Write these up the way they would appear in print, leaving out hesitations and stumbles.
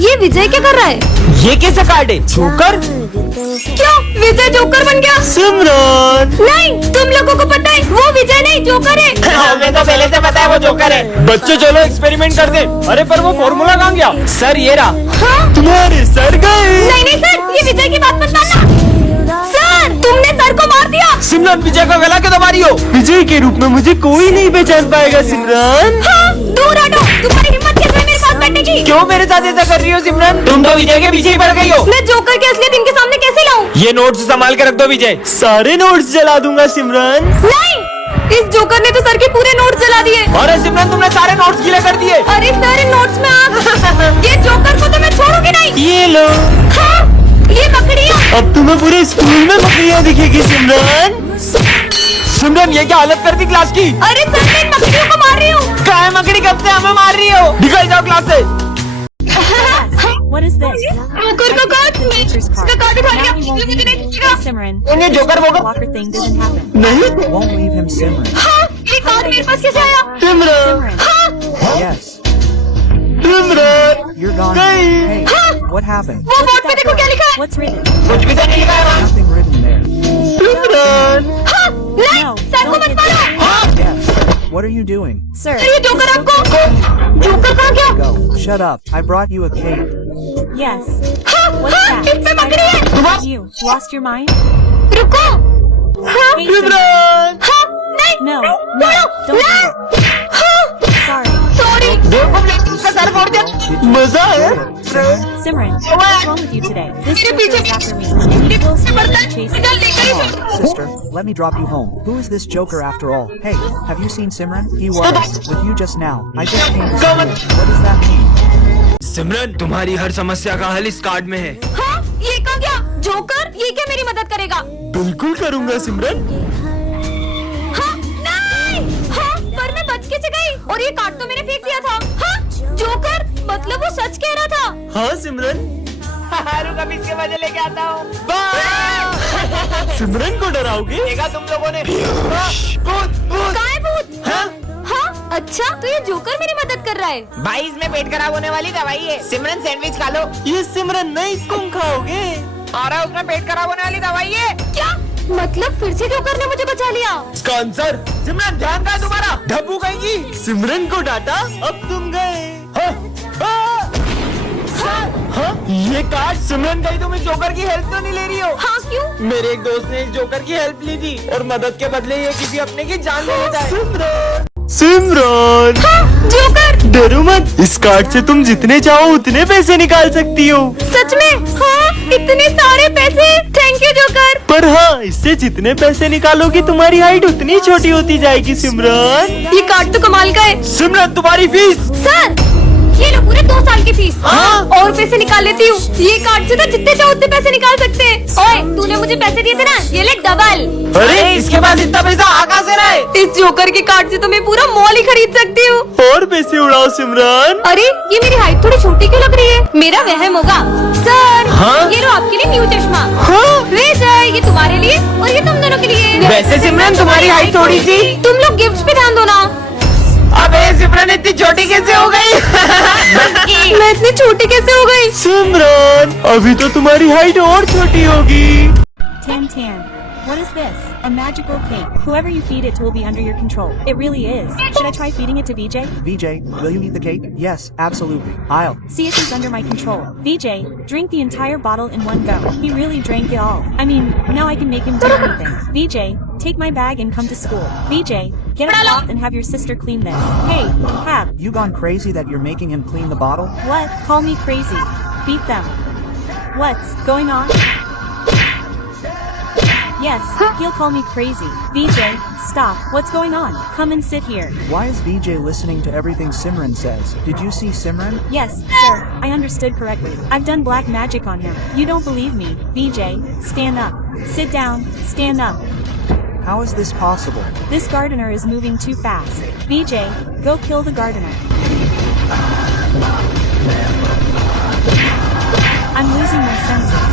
ये विजय क्या कर रहा है? ये कैसा कार्ड है? जोकर? क्यों विजय जोकर बन गया? सिमरन नहीं, तुम लोगों को पता है वो विजय नहीं जोकर है। हमें तो पहले से पता है वो जोकर है। बच्चों चलो एक्सपेरिमेंट कर दे। अरे पर वो फॉर्मूला कहाँ गया? सर ये रहा। हाँ? तुम्हारे सर गए। नहीं सर, ये विजय की बात मत मानना। सर तुमने सर को मार दिया। सिमरन विजय का गला क्यों दबा रही हो? विजय के रूप में मुझे कोई नहीं पहचान पाएगा सिमरन। हाँ, दूर हटो। तुम्हारी हिम्मत कैसे है मेरे साथ बैठने की? क्यों मेरे साथ ऐसा कर रही हो सिमरन? तुम तो विजय के पीछे ही पड़ गई हो। मैं जोकर की असलियत इनके सामने कैसे लाऊं? ये नोट्स संभाल के रख दो विजय। सारे नोट्स जला दूंगा सिमरन। नहीं, इस जोकर ने तो सर के पूरे नोट्स जला दिए। अरे सिमरन तुमने सारे नोट्स गीले कर दिए। अरे सर इन नोट्स में आप ये जोकर को तो मैं छोड़ूंगी नहीं। ये लो। हाँ, ये मकड़ियाँ। अब तुम्हें पूरे स्कूल में मकड़ियाँ दिखेगी सिमरन। सिमरन ये क्या हालत कर दी क्लास की? अरे सर मैं इन मकड़ियों को मार रही हूँ। काय मकड़ी कब से हमें मार रही हो? निकल जाओ क्लास से। What is this? जोकर का कार्ड इसका कार्ड दिखा दिया। ये मुझे नहीं दिखेगा। Simran, ये joker walker Walker thing doesn't happen. नहीं। Won't leave him, Simran. हाँ, ये कार्ड मेरे पास कैसे आया? सिमरन Simran, हाँ, Yes, Simran you're gone. Hey. Hey, what happened? वो look बोर्ड at पे that देखो क्या girl. लिखा है? What's written? कुछ भी तो नहीं लिखा है। Nothing written there. सिमरन हाँ, नहीं, No, सर को don't मत hit मारो। Yes. What are you doing? Sir, ये जोकर आपको जोकर कहाँ गया? Go. Shut up. I brought you a cake. yes. हाँ, What's हाँ, that? इसमें मकड़ी है। You lost your mind? रुको। हाँ, Hey, Simran. सिमरन हाँ, नहीं, No, no, छोड़ो, don't do नहीं। it. हाँ, Sorry. सॉरी। देखो मैंने उसका सर फोड़ दिया। मजा है। Simran, what's wrong with you today? This मेरे joker पीछे is after me, and he will see me बर्तन chase निकल me. लेकर Come on, sister. Let me drop you home. Who is this joker after all? Hey, have you seen Simran? He was with you just now. I just came to see you. What does that mean? सिमरन तुम्हारी हर समस्या का हल इस card में है। हाँ, ये कहाँ गया? जोकर, ये क्या मेरी मदद करेगा? बिल्कुल करूँगा सिमरन। हाँ, नहीं, हाँ, पर मैं बच कैसे गई? और ये कार्ड तो मैंने फेंक दिया था। हाँ, जोकर, मतलब वो सच कह रहा था। हाँ सिमरन। रुक अभी इसके वजह लेके आता हूँ। सिमरन को डराओगे? देखा तुम लोगों ने। भूत भूत। कहाँ है भूत? हाँ? हाँ, अच्छा, तो ये जोकर मेरी मदद कर रहा है। भाई इसमें पेट खराब होने वाली दवाई है। सिमरन सैंडविच खा लो। ये सिमरन नहीं तुम खाओगे। और उसमें पेट खराब होने वाली दवाई है। क्या? मतलब फिर से जोकर ने मुझे बचा लिया? इसका आंसर सिमरन ध्यान कहाँ तुम्हारा? धब्बू कहेगी। सिमरन को डांटा, अब तुम गए। हाँ? हाँ? ये कार्ड सिमरन कहीं तुम इस जोकर की हेल्प तो नहीं ले रही हो? हाँ, क्यों? मेरे एक दोस्त ने इस जोकर की हेल्प ली थी और मदद के बदले ये किसी अपने की जान ले लेता है। सिमरन सिमरन हाँ, जोकर, डरो मत, इस कार्ड से तुम जितने चाहो उतने पैसे निकाल सकती हो। सच में? हाँ, इतने सारे पैसे? Thank you joker. पर हाँ, इससे जितने पैसे निकालोगी तुम्हारी हाइट उतनी छोटी होती जाएगी सिमरन। ये कार्ड तो कमाल का है। सिमरन तुम्हारी फीस। सर, ये लो पूरे 2 साल की फीस। हाँ? और पैसे निकाल लेती हूँ। ये कार्ड से तो जितने चाहो उतने पैसे निकाल सकते हैं। ओए, तूने मुझे पैसे दिए थे ना, ये ले डबल। अरे इसके पास इतना पैसा कहाँ से रहा है? इस जोकर के कार्ड से तो मैं पूरा मॉल ही खरीद सकती हूँ। और पैसे उड़ाओ सिमरन। अरे ये मेरी हाइट थोड़ी छोटी क्यों लग रही है? मेरा वहम होगा। सर, हाँ? ये लो आपके लिए न्यू चश्मा। हाँ? विजय, ये तुम्हारे लिए और ये तुम दोनों के लिए। वैसे सिमरन तुम्हारी हाइट थोड़ी सी। तुम लोग गिफ्ट पे ध्यान दो ना। अबे सिमरन इतनी छोटी कैसे हो गई? मैं इतनी छोटी कैसे हो गई? सिमरन अभी तो तुम्हारी हाइट और छोटी होगी। Tan Tan, what is this? A magical cake. Whoever you feed it will be under your control. It really is. Should I try feeding it to VJ? VJ, will you eat the cake? Yes, absolutely. I'll. See if he's under my control. VJ, drink the entire bottle in one go. He really drank it all. I mean, now I can make him do anything. VJ, take my bag and come to school. VJ, get a cloth and have your sister clean this. Hey, Hab. You gone crazy that you're making him clean the bottle? What? Call me crazy. Beat them. What's going on? Yes, he'll call me crazy. VJ, stop. What's going on? Come and sit here. Why is VJ listening to everything Simran says? Did you see Simran? Yes, sir, I understood correctly. I've done black magic on him. You don't believe me. VJ, stand up. Sit down. Stand up. How is this possible? This gardener is moving too fast. VJ, go kill the gardener. I'm losing my senses.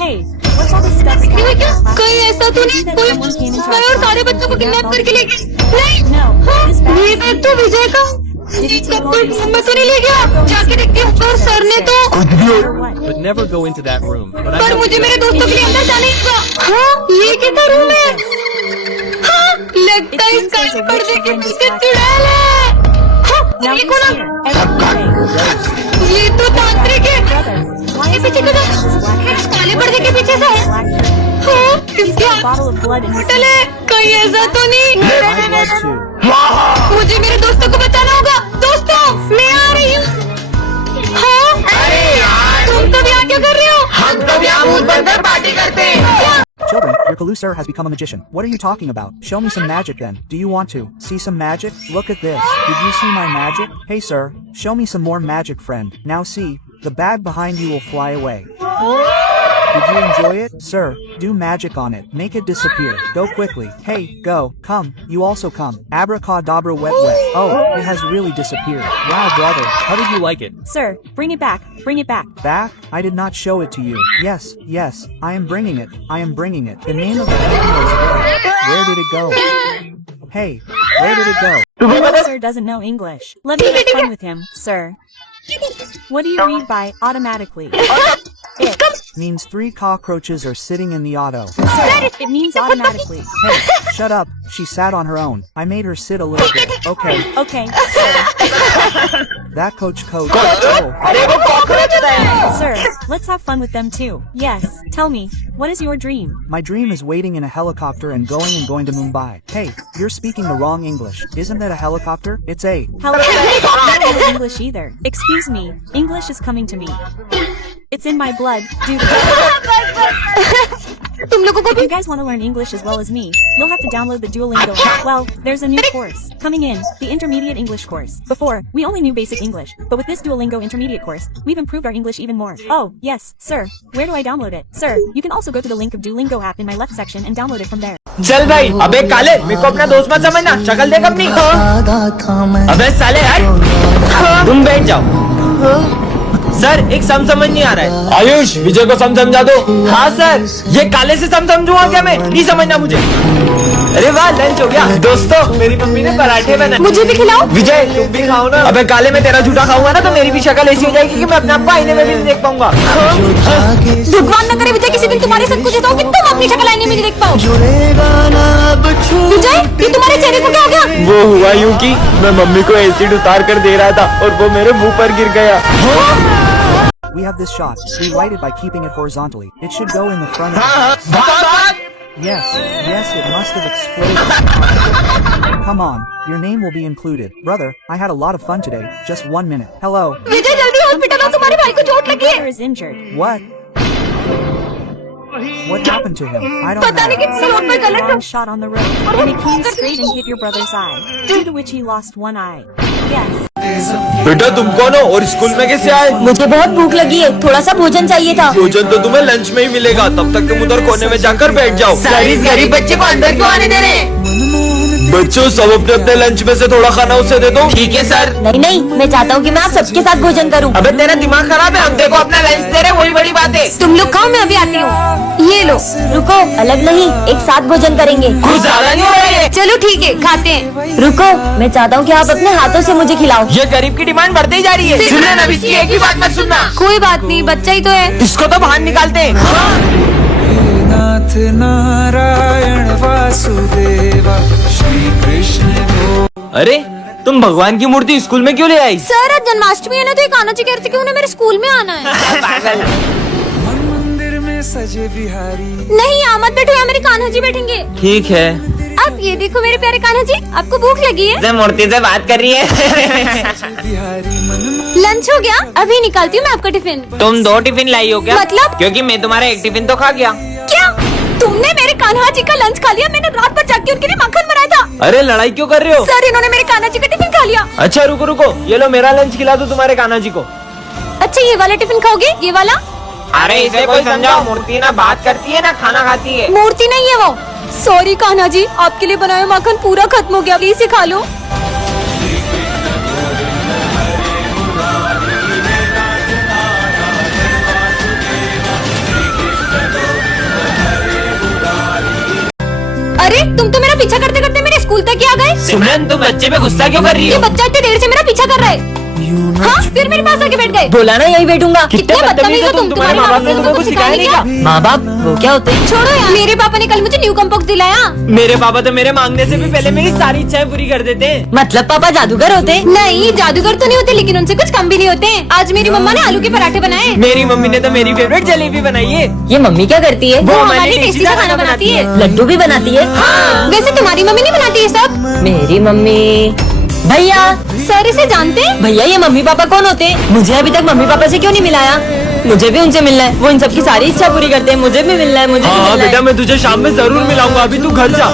Hey, what's all this stuff ये क्या? scattered? कहीं ऐसा तो नहीं कोई Someone came into मैं our और सारे house बच्चों को and किडनैप kidnapped करके ले all the गए? नहीं। No, हाँ, this bag ये बैग तो विजय का। Did he take कब all कोई your मैं तो नहीं ले गया। जाके देखती हूँ। should never go into that room. But I'm पर not मुझे gonna- मेरे दोस्तों के लिए अंदर जाने का। हाँ, ये कितना रूम है? हाँ, लगता है It seems इसका there's a पर्दे witch के behind this पीछे black चुड़ैल है। हाँ, Now ये he's कौन here. है? Every day. ये तो तांत्रिक है। Brother, why ये is he पीछे behind किधर? this black curtain? काले पर्दे के पीछे से है। Black curtain. हाँ, He's इसका got a bottle of blood in his चले, कहीं ऐसा तो नहीं? My blood too. मुझे मेरे दोस्तों को बचाना होगा। दोस्तों, मैं आ रही हूँ। हाँ? अरे यार, तुम सब यहाँ क्या कर रहे हो? हम तो यहाँ भूत बनकर पार्टी करते हैं। Children, your Kalu has become a magician. What are you talking about? Show me some magic then. Do you want to see some magic? Look at this. Did you see my magic? Hey sir, show me some more magic, friend. Now see, the bag behind you will fly away. Did you enjoy it? Sir, do magic on it. Make it disappear. Go quickly. Hey, go. Come. You also come. Abracadabra wet wet. Oh, it has really disappeared. Wow, brother. How did you like it? Sir, bring it back. Bring it back. Back? I did not show it to you. Yes, yes, I am bringing it. I am bringing it. The name of the kitten is there. Where did it go? Hey, where did it go? The officer doesn't know English. Let me have fun with him, sir. What do you read by automatically? It. Means 3 cockroaches are sitting in the auto. Sir, it means automatically. Hey, shut up. She sat on her own. I made her sit a little bit. Okay, Okay, sir. that coach. Oh, अरे वो cockroach है। Sir, let's have fun with them too. Yes, tell me, what is your dream? my dream is waiting in a helicopter and going to Mumbai. Hey, you're speaking the wrong English. Isn't that a helicopter? It's a. Hello, I don't know English either. Excuse me, English is coming to me. It's in my blood, dude. तुम लोगों को If you guys want to learn English as well as me, you'll have to download the Duolingo app. Well, there's a new course coming in, the Intermediate English course. Before, we only knew basic English, but with this Duolingo Intermediate course, we've improved our English even more. Oh, yes, sir. Where do I download it? Sir, you can also go to the link of Duolingo app in my left section and download it from there. चल भाई, अबे काले, मेरे को अपना दोस्त मत समझना, शक्ल देख अपनी। अबे साले हट, तुम बैठ जाओ। सर, एक सम समझ नहीं आ रहा है। आयुष, विजय को सम समझा दो। हाँ सर, ये काले से सम समझूंगा क्या मैं? नहीं समझना मुझे। अरे वाह, लंच हो गया। दोस्तों, मेरी मम्मी ने पराठे बनाए। मुझे भी खिलाओ। विजय, तुम भी खाओ ना। अबे काले, मैं तेरा झूठा खाऊंगा ना तो मेरी भी शक्ल ऐसी हो जाएगी कि मैं अपने आप को आईने में भी नहीं देख पाऊंगा। भगवान न करे विजय किसी दिन तुम्हारे साथ कुछ ऐसा हो कि तुम अपनी शक्ल आईने में नहीं देख पाओ। विजय, ये तुम्हारे चेहरे को क्या हो गया? वो हुआ यूं कि मैं मम्मी को एसिड उतार कर दे रहा था और वो मेरे मुंह पर गिर गया। We have this shot. We light it by keeping it horizontally. It should go in the front of the house. Yes, yes, it must have exploded. Come on, your name will be included. Brother, I had a lot of fun today. Just 1 minute. Hello. विजय जल्दी hospital आओ, तुम्हारे भाई को चोट लगी है। Brother is injured. What? What happened to him? I don't पता नहीं know. किस रोड पर गलत Wrong shot on the road, and it came straight and hit your brother's eye, due to which he lost one eye. Yes. बेटा तुम कौन हो और स्कूल में कैसे आए? मुझे बहुत भूख लगी है, थोड़ा सा भोजन चाहिए था। भोजन तो तुम्हें लंच में ही मिलेगा, तब तक तुम उधर कोने में जाकर बैठ जाओ। सारे इस गरीब बच्चे को अंदर क्यों आने दे रहे हैं? बच्चों, सब अपने अपने लंच में से थोड़ा खाना उसे दे दो। ठीक है सर। नहीं नहीं, मैं चाहता हूँ कि मैं आप सबके साथ भोजन करूँ। अबे तेरा दिमाग खराब है, हम तेरे को अपना लंच दे रहे हैं, वही बड़ी बात है। तुम लोग खाओ, मैं अभी आती हूँ। ये लो। रुको, अलग नहीं, एक साथ भोजन करेंगे। कुछ ज्यादा नहीं हो रही है। चलो ठीक है, खाते हैं। रुको, मैं चाहता हूँ कि आप अपने हाथों से मुझे खिलाओ। ये गरीब की डिमांड बढ़ती ही जा रही है। सिमरन, अब इसकी एक ही बात मत सुनना। कोई बात नहीं, बच्चा ही तो है। इसको तो बाहर निकालते हैं। नाथ नारायण वासुदेव श्री कृष्ण। अरे, तुम भगवान की मूर्ति स्कूल में क्यों ले आई? सर, आज जन्माष्टमी है ना, तो ये कान्हा जी कह रहे थे कि उन्हें मेरे स्कूल में आना है। पागल। मन मंदिर में सजे बिहारी। नहीं, यहाँ मत बैठो, यहाँ मेरे कान्हा जी बैठेंगे। ठीक है। अब ये देखो मेरे प्यारे कान्हा जी, आपको भूख लगी है? से मूर्ति से बात कर रही है। बिहारी मन लंच हो गया? अभी निकालती हूँ मैं आपका टिफिन। तुम 2 टिफिन लाई हो क्या? मतलब? क्योंकि मैं तुम्हारा एक टिफिन तो खा गया। क्या तुमने मेरे कान्हा जी का लंच खा लिया? मैंने रात भर जाग के उनके लिए माखन बनाया था। अरे लड़ाई क्यों कर रहे हो? सर, इन्होंने मेरे कान्हा जी का टिफिन खा लिया। अच्छा रुको रुको, ये लो मेरा लंच खिला दो तुम्हारे कान्हा जी को। अच्छा, ये वाला टिफिन खाओगे? ये वाला? अरे इसे कोई समझाओ, मूर्ति ना बात करती है ना खाना खाती है। मूर्ति नहीं है वो। सॉरी कान्हा जी, आपके लिए बनाया माखन पूरा खत्म हो गया, प्लीज खा लो। अरे, तुम तो मेरा पीछा करते करते मेरे स्कूल तक ही आ गए। सिमरन, तुम बच्चे पे गुस्सा क्यों कर रही ये हो? बच्चा इतनी देर से मेरा पीछा कर रहा है। यूं न हाँ फिर मेरे पास आके बैठ गए। बोला ना यही बैठूंगा। कितने बदतमीज हो तुम। तुम्हारे माँ बाप ने तुमको कुछ सिखाया नहीं क्या? माँ बाप वो क्या होते हैं? छोड़ो यार, मेरे पापा ने कल मुझे न्यू कॉम्पोक्स दिलाया। मेरे पापा तो मेरे मांगने से भी पहले मेरी सारी इच्छाएं पूरी कर देते हैं। मतलब पापा जादूगर होते हैं? नहीं जादूगर तो नहीं होते, लेकिन उनसे कुछ कम भी नहीं होते। आज मेरी मम्मा ने आलू के पराठे बनाए। मेरी मम्मी ने तो मेरी फेवरेट जलेबी बनाई है। ये मम्मी क्या करती है? वो हमारे टेस्टी सा खाना बनाती है। लड्डू भी बनाती है? हाँ, वैसे तुम्हारी मम्मी नहीं बनाती ये सब? मेरी मम्मी। भैया सर इसे जानते हैं? भैया ये मम्मी पापा कौन होते हैं? मुझे अभी तक मम्मी पापा से क्यों नहीं मिलाया? मुझे भी उनसे मिलना है। वो इन सबकी सारी इच्छा पूरी करते हैं। मुझे भी मिलना है। मुझे भी हाँ मिलना बेटा है। मैं तुझे शाम में जरूर मिलाऊंगा, अभी तू घर जा।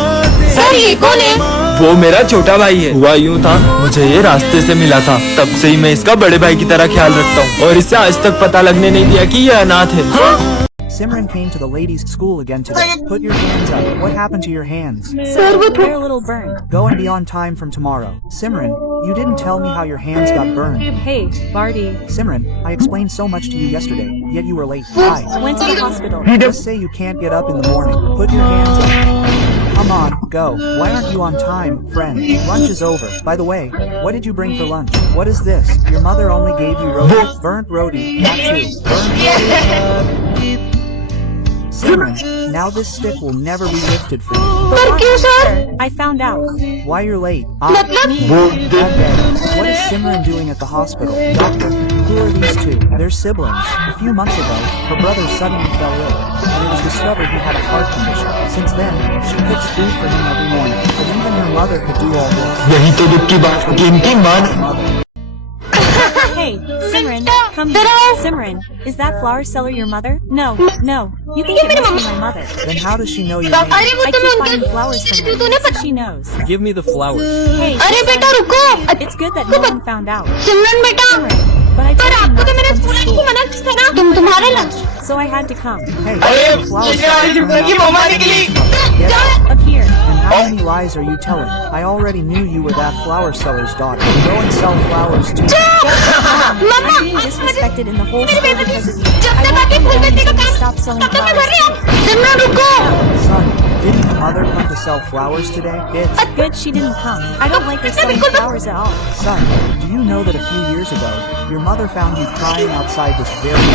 सर ये कौन है? वो मेरा छोटा भाई है। हुआ यूं था, मुझे ये रास्ते से मिला था, तब से ही मैं इसका बड़े भाई की तरह ख्याल रखता हूँ और इससे आज तक पता लगने नहीं दिया कि ये अनाथ है। Simran came to the ladies' school again today. Put your hands up. What happened to your hands? They're a little burned. Go and be on time from tomorrow. Simran, you didn't tell me how your hands got burned. Hey, Barty. Simran, I explained so much to you yesterday, yet you were late. Why? Went to the hospital. Just say you can't get up in the morning. Put your hands up. Come on, go. Why aren't you on time, friend? Lunch is over. By the way, what did you bring for lunch? What is this? Your mother only gave you roti. Burnt roti, not two. Burnt roti. Simran, now this stick will never be lifted for you. पर क्यों sir? I found out. Why you're late? मतलब? That day, what is Simran doing at the hospital? Doctor, who are these two? They're siblings. A few months ago, her brother suddenly fell ill, and it was discovered he had a heart condition. Since then, she cooks food for him every morning. But even her mother could do all this. यही तो दुख की बात है कि इनकी माँ Mother. Hey, Simran, come here. Simran, is that flower seller your mother? No, no. You think it must be my mother. Then how does she know your name? अरे वो I तो keep मैं finding उनके flowers from her. तूने So पता? she knows. Give me the flowers. Hey, अरे बेटा रुको। it's good that no one found out. सिमरन बेटा, Simran, but I पर told you आपको not तो to मैंने come to स्कूल school. को मना किया था ना, तुम्हारे lunch. So I had to come. Hey, flowers की मम्मा निकली। Get out. Up here. And how many lies are you telling? I already knew you were that flower seller's daughter. Go and sell flowers too. I'm being disrespected in the whole school because of you. जब I तक want आपकी फूल everyone बेचने का to काम stop selling तब तक मैं भर flowers. रही हूँ। सिमरन रुको। Son, didn't your mother come to sell flowers today? It's... Good she didn't come. I don't like her selling flowers at all. Son, do you know that a few years ago, your mother found you crying outside this very